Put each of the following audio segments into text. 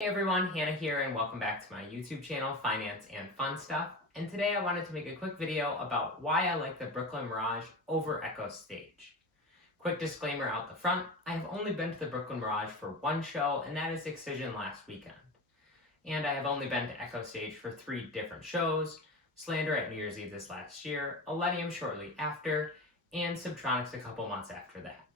Hey everyone, Hannah here and welcome back to my YouTube channel, Finance and Fun Stuff. And today I wanted to make a quick video about why I like the Brooklyn Mirage over EchoStage. Quick disclaimer out the front, I have only been to the Brooklyn Mirage for one show, and that is Excision last weekend. And I have only been to EchoStage for 3 different shows: Slander at New Year's Eve this last year, Millennium shortly after, and Subtronics a couple months after that.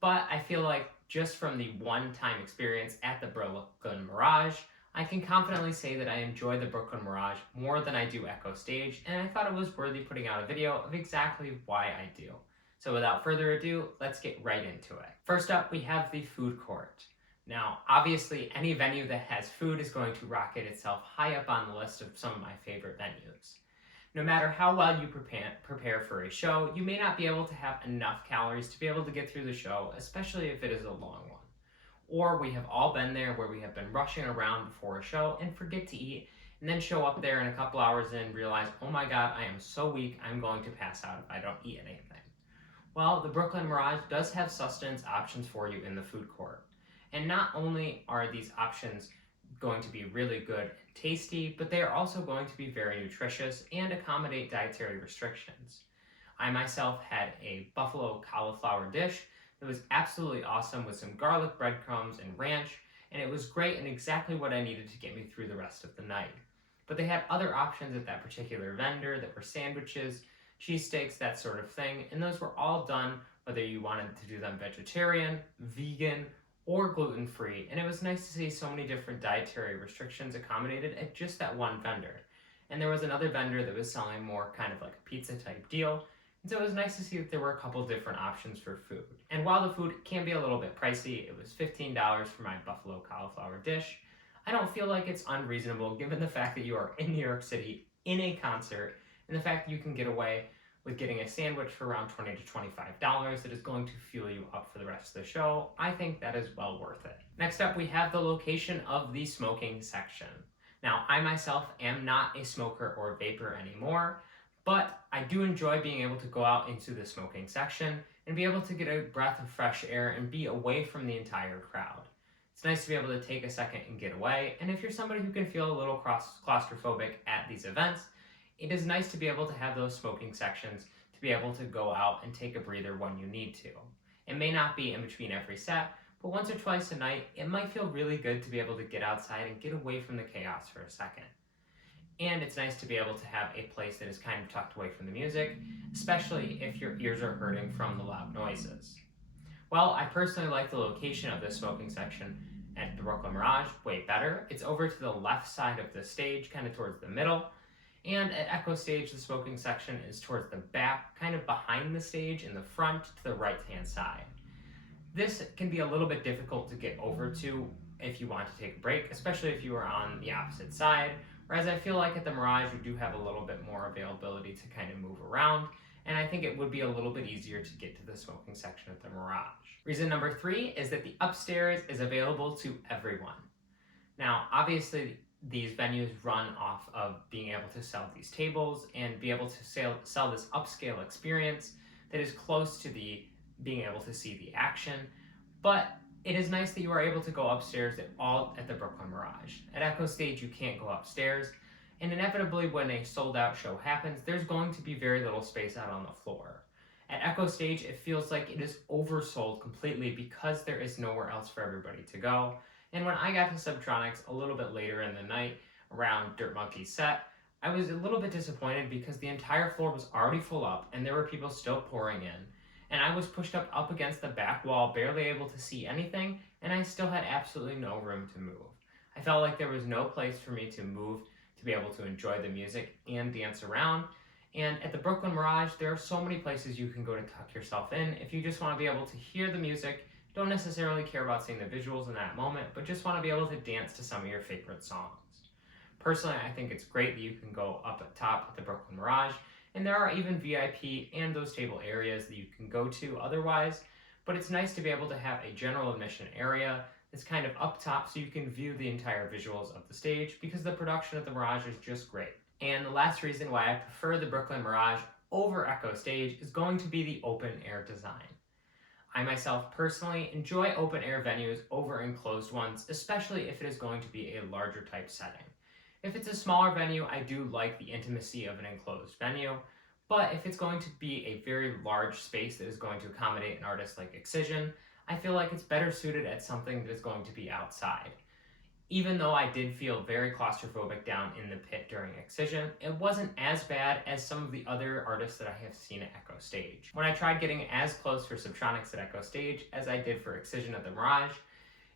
But I feel like just from the one-time experience at the Brooklyn Mirage, I can confidently say that I enjoy the Brooklyn Mirage more than I do EchoStage, and I thought it was worthy putting out a video of exactly why I do. So without further ado, let's get right into it. First up, we have the food court. Now, obviously, any venue that has food is going to rocket itself high up on the list of some of my favorite venues. No matter how well you prepare for a show, you may not be able to have enough calories to be able to get through the show, especially if it is a long one. Or we have all been there where we have been rushing around before a show and forget to eat, and then show up there and a couple hours in and realize, oh my god, I am so weak, I'm going to pass out if I don't eat anything. Well, the Brooklyn Mirage does have sustenance options for you in the food court. And not only are these options going to be really good and tasty, but they are also going to be very nutritious and accommodate dietary restrictions. I myself had a buffalo cauliflower dish that was absolutely awesome with some garlic breadcrumbs and ranch, and it was great and exactly what I needed to get me through the rest of the night. But they had other options at that particular vendor that were sandwiches, cheesesteaks, that sort of thing, and those were all done whether you wanted to do them vegetarian, vegan, or gluten-free, and it was nice to see so many different dietary restrictions accommodated at just that one vendor. And there was another vendor that was selling more kind of like a pizza type deal, and so it was nice to see that there were a couple different options for food. And while the food can be a little bit pricey, it was $15 for my buffalo cauliflower dish. I don't feel like it's unreasonable given the fact that you are in New York City in a concert, and the fact that you can get away with getting a sandwich for around $20 to $25 that is going to fuel you up for the rest of the show. I think that is well worth it. Next up, we have the location of the smoking section. Now, I myself am not a smoker or vapor anymore, but I do enjoy being able to go out into the smoking section and be able to get a breath of fresh air and be away from the entire crowd. It's nice to be able to take a second and get away, and if you're somebody who can feel a little claustrophobic at these events, it is nice to be able to have those smoking sections to be able to go out and take a breather when you need to. It may not be in between every set, but once or twice a night, it might feel really good to be able to get outside and get away from the chaos for a second. And it's nice to be able to have a place that is kind of tucked away from the music, especially if your ears are hurting from the loud noises. Well, I personally like the location of this smoking section at the Brooklyn Mirage way better. It's over to the left side of the stage, kind of towards the middle. And at EchoStage, the smoking section is towards the back, kind of behind the stage in the front to the right-hand side. This can be a little bit difficult to get over to if you want to take a break, especially if you are on the opposite side, whereas I feel like at the Mirage, you do have a little bit more availability to kind of move around, and I think it would be a little bit easier to get to the smoking section at the Mirage. Reason number 3 is that the upstairs is available to everyone. Now, obviously, these venues run off of being able to sell these tables and be able to sell this upscale experience that is close to the being able to see the action. But it is nice that you are able to go upstairs at the Brooklyn Mirage. At EchoStage, you can't go upstairs, and inevitably when a sold out show happens, there's going to be very little space out on the floor. At EchoStage, it feels like it is oversold completely because there is nowhere else for everybody to go. And when I got to Subtronics a little bit later in the night, around Dirt Monkey's set, I was a little bit disappointed because the entire floor was already full up and there were people still pouring in. And I was pushed up against the back wall, barely able to see anything, and I still had absolutely no room to move. I felt like there was no place for me to move to be able to enjoy the music and dance around. And at the Brooklyn Mirage, there are so many places you can go to tuck yourself in if you just want to be able to hear the music, don't necessarily care about seeing the visuals in that moment, but just want to be able to dance to some of your favorite songs. Personally, I think it's great that you can go up at top at the Brooklyn Mirage, and there are even VIP and those table areas that you can go to otherwise, but it's nice to be able to have a general admission area that's kind of up top so you can view the entire visuals of the stage because the production at the Mirage is just great. And the last reason why I prefer the Brooklyn Mirage over EchoStage is going to be the open air design. I myself personally enjoy open air venues over enclosed ones, especially if it is going to be a larger type setting. If it's a smaller venue, I do like the intimacy of an enclosed venue, but if it's going to be a very large space that is going to accommodate an artist like Excision, I feel like it's better suited at something that is going to be outside. Even though I did feel very claustrophobic down in the pit during Excision, it wasn't as bad as some of the other artists that I have seen at EchoStage. When I tried getting as close for Subtronics at EchoStage as I did for Excision at the Mirage,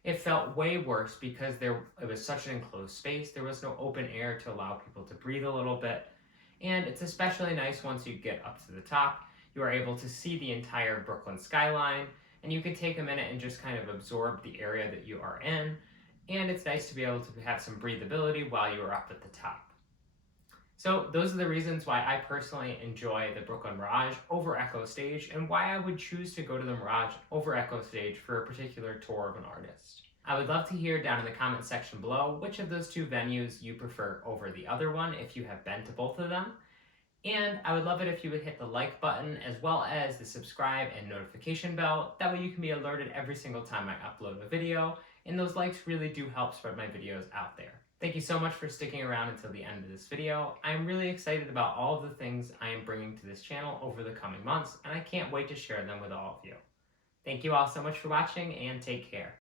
it felt way worse because it was such an enclosed space. There was no open air to allow people to breathe a little bit. And it's especially nice once you get up to the top. You are able to see the entire Brooklyn skyline, and you can take a minute and just kind of absorb the area that you are in. And it's nice to be able to have some breathability while you are up at the top. So those are the reasons why I personally enjoy the Brooklyn Mirage over EchoStage, and why I would choose to go to the Mirage over EchoStage for a particular tour of an artist. I would love to hear down in the comment section below which of those two venues you prefer over the other one if you have been to both of them. And I would love it if you would hit the like button as well as the subscribe and notification bell. That way you can be alerted every single time I upload a video, and those likes really do help spread my videos out there. Thank you so much for sticking around until the end of this video. I am really excited about all of the things I am bringing to this channel over the coming months, and I can't wait to share them with all of you. Thank you all so much for watching, and take care.